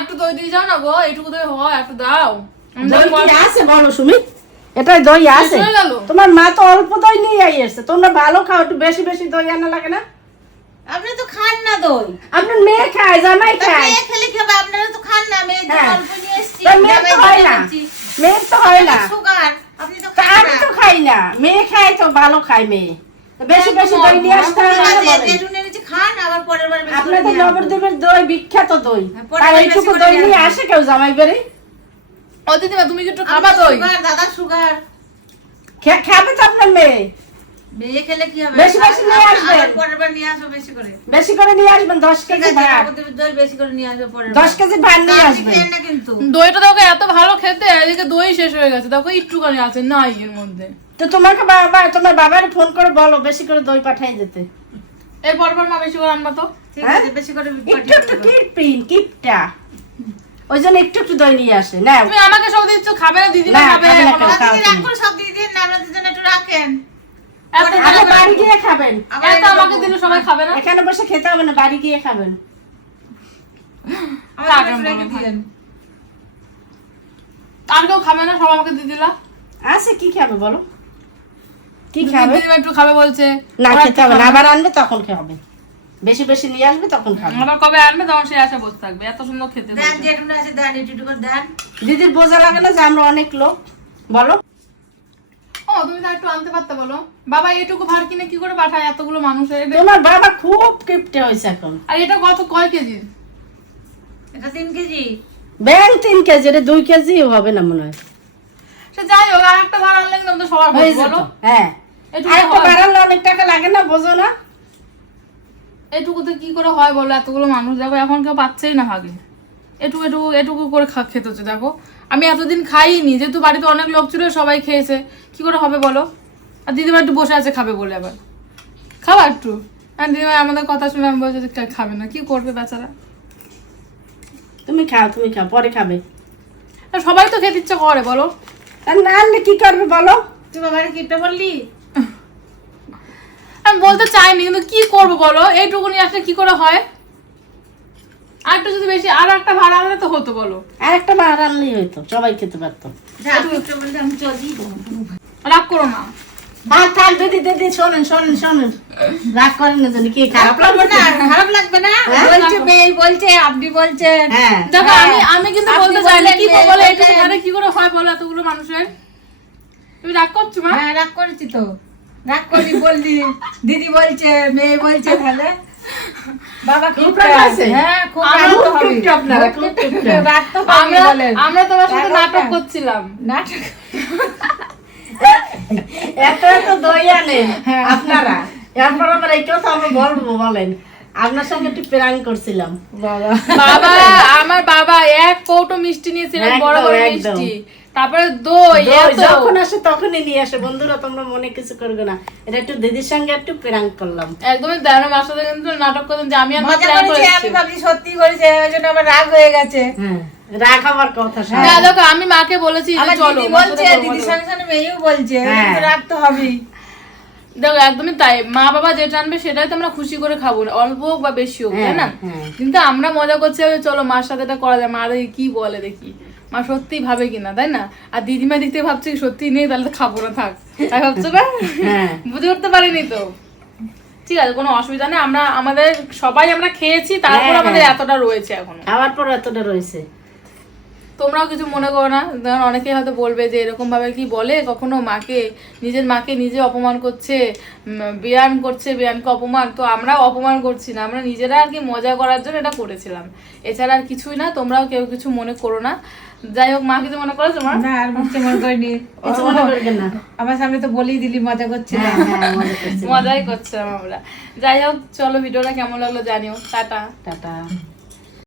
একটু দই দিয়ে যাও না গো, এইটুকু দই হয় একটু দাও। দই কি আছে বলো সুমি? এটাই দই আছে? তোমার মা তো অল্প দই নিয়ে এসেছে, তোমরা ভালো খাও, একটু বেশি বেশি দই আনা লাগে না? আপনি তো খান না দই। আপনার মেয়ে খায়, জামাই খায়। মেয়ে খেলে কি হবে? আপনারা তো খান না। মেয়ে তো অল্প নিয়ে এসেছি। মেয়ে তো হয় না, মেয়ে তো হয় না। সুগার আপনি তো খান আমি তো খাই না, মেয়ে খায় তো ভালো খায় মেয়ে। বেশি বেশি দই নিয়ে আসতে হবে না বলে। যেটুনে নিচে খান, আবার পরের বার বেশি করে আপনাদের নিয়ে আসবেন। নবদ্বীপের দই বিখ্যাত দই, পরের তাই বার এইটুকু বেশি করে দই নিয়ে নিয়ে আসে কেউ জামাই বাড়ি? ও দিদিমা তুমি কি একটু খাবা দই? সুগার, দাদা সুগার। খাবে তো আপনার মেয়ে। মেয়ে খেলে কি হবে? বেশি বেশি নিয়ে আসবেন। আবার পরের বার নিয়ে আসো বেশি করে। বেশি করে নিয়ে আসবেন, 10 কেজি ভাত। দই বেশি করে নিয়ে আসো পরের 10 কেজি ভাত নিয়ে আসবেন। খেয়ে না কিন্তু। দইটা দেখো এত ভালো খেতে, এদিকে দই শেষ হয়ে গেছে, দেখো একটুখানি আছে নাই এর মধ্যে। তো তোমাকে তোমার বাবার ফোন করে বলো বেশি করে দই পাঠিয়ে দিতে। এই পরবার মা বেশি করে আনবা তো। ঠিক আছে, বেশি করে একটু একটু কিপটা, ওই জন্য একটু একটু দই নিয়ে আসে না। তুমি আমাকে সব দিচ্ছ, খাবে না দিদিমা না, খাবে? খাবে না, এখনো। খাবে। দিদি রাখুন, সব দিয়ে দিন, আপনাদের জন্য একটু রাখেন। এত আগে বাড়ি গিয়ে খাবেন, এত আমাকে দিলে সবাই খাবে না? এখানে বসে খেতে হবে না, বাড়ি গিয়ে খাবেন। আমাদের একটু রেখে দিয়েন। আর কেউ খাবে না, সব আমাকে দিয়ে দিলা। আছে কি খাবে বলো, কি খাবে? দিদিমা একটু খাবে বলছে। না ওরা খেতে হবে না, আবার আনবে তখন খাবে, বেশি বেশি নিয়ে আসবে তখন খাবে। আবার কবে আনবে তখন সে আসে বসে থাকবে, এত সুন্দর খেতে। দেন, যেটুকু আছে দেন, একটু করে দেন। দিদির বোঝা লাগে না যে আমরা অনেক লোক? বলো। ও তুমি তো একটু আনতে পারতে বলো। বাবা এটুকু ভার কিনে কি করে পাঠায় এতগুলো মানুষের? তোমার বাবা খুব কিপটে হয়েছে এখন। আর এটা কত কয় কেজি? এটা 3 কেজি। ব্যাং 3 কেজি, এটা 2 কেজি হবে না মনে হয়। সে যাই হোক, আর একটা ভার আনলে কিন্তু আমাদের সবার হয়ে হবে, বলো। যেত, হ্যাঁ। এটুকু আরেকটা হয়? বাড়ালে অনেক টাকা লাগে না, বোঝো না? এটুকুতে কি করে হয় বলো? এতগুলো মানুষ দেখো, এখন কেউ পাচ্ছেই না ভাগে। এটুকু এটুকু এটুকু করে খেতে হচ্ছে দেখো। আমি এতদিন খাইনি, যেহেতু বাড়িতে অনেক লোক ছিল সবাই খেয়েছে, কি করে হবে বলো? আর দিদিমা একটু বসে আছে খাবে বলে, আবার খাবা একটু। আর দিদিমা আমাদের কথা শুনে আমি বলছি যে খাবে না, কি করবে বেচারা? তুমি খাও, পরে খাবে। আর সবাই তো খেতে ইচ্ছে করে বলো। আর না আনলে কি করবে বলো? তুই বাবারে কিপটা বললি? আমি বলতে চাইনি, কিন্তু কি করবো বলো? এইটুকু নিয়ে আসলে কি করে হয়? আর একটু যদি বেশি আর একটা ভাড়া আনলে তো হতো বলো। আর একটা বার আনলেই হইতো, সবাই খেতে পারতো। যা কিপটা বললি আমি চলি। রাগ করো না। থাক দিদি শোনেন, রাগ করেন না জানি, কি খারাপ লাগবে না? খারাপ লাগবে না? বলছে মেয়ে বলছে, আপনি বলছেন। হ্যাঁ। দেখো আমি কিন্তু আপনি বলতে চাই না, বললেন কি মেয়ে বলে বললেন। এইটুকু ভাড়া কি করে হয় বলো এতগুলো মানুষের? তুমি রাগ করছো মা? হ্যাঁ, রাগ করেছি তো। রাগ করি বললি, দিদি বলছে, মেয়ে বলছে, তাহলে বাবা খুব কিপটা রাগ আছে? হ্যাঁ, খুব আমরা রাগ তো খুব হবে। কিপটে আপনারা, খুব কিপটে। রাগ তো হবে বলেন। আমরা তোমার সাথে রাগ নাটক হবে। করছিলাম। নাটক। এত দই আনেন আপনারা, এরপর আবার এই কথা আমরা বলবো বলেন? আপনার সঙ্গে একটু প্র্যাঙ্ক করছিলাম। বাবা আমার বাবা এক কৌটো মিষ্টি নিয়েছিলেন, বড় বড় একদম। মিষ্টি, তারপরে দই এত। যখন আসে তখনই নিয়ে আসে। বন্ধুরা তোমরা মনে কিছু করবে না, এটা একটু দিদির সঙ্গে একটু প্র্যাঙ্ক করলাম। একদমই দেড় মাস সাথে কিন্তু নাটক করতেন যে আমি আর মজা প্ল্যান করেছে, করেছি। আমি ভাবছি সত্যি করেছে, ওই জন্য আবার রাগ হয়ে গেছে। হ্যাঁ, রাগ হবার কথা। হ্যাঁ দেখো আমি মাকে বলেছি যে আমার চলো দিদি মার বলছে, সাথে দিদির করবো। সঙ্গে সঙ্গে মেয়েও বলছে, হ্যাঁ। কিন্তু রাগ তো হবেই। দেখো একদমই তাই, মা বাবা যেটা আনবে সেটাই তো আমরা খুশি করে খাবো, অল্প হোক বা বেশি হোক, তাই না? হ্যাঁ। কিন্তু আমরা মজা করছি যে চলো মার সাথে এটা করা যায়, মা দেখি কি বলে, দেখি মা সত্যি ভাবে কিনা, তাই না? আর দিদিমা দিক থেকে ভাবছি সত্যি নেই, তাহলে তো খাবো না, থাক, তাই ভাবছো না? হ্যাঁ। বুঝে উঠতে পারিনি তো, ঠিক আছে কোনো অসুবিধা নেই। আমাদের সবাই আমরা খেয়েছি, তারপর হ্যাঁ, আমাদের হ্যাঁ। এতটা রয়েছে এখনো। খাওয়ার পর এতটা রয়েছে। তোমরাও কিছু মনে করো না, ধরুন অনেকে হয়তো বলবে যে এরকম ভাবে কি বলে কখনো মাকে, নিজের মাকে নিজে অপমান করছে, বিয়ানকে অপমান। তো আমরাও অপমান করছি না, আমরা নিজেরা আর কি মজা করার জন্য এটা করেছিলাম, এছাড়া আর কিছুই না। তোমরাও কেউ কিছু মনে করো না। যাই হোক, মা কিছু মনে করেছো? মা না, আর কিছু মনে করিনি। কিছু মনে করবেন না। আমার সামনে তো বলেই দিলি মজা করছে। হ্যাঁ, মজা করছি। মজাই করছিলাম আমরা। যাই হোক চলো, ভিডিওটা কেমন লাগলো জানিও। টাটা। টাটা।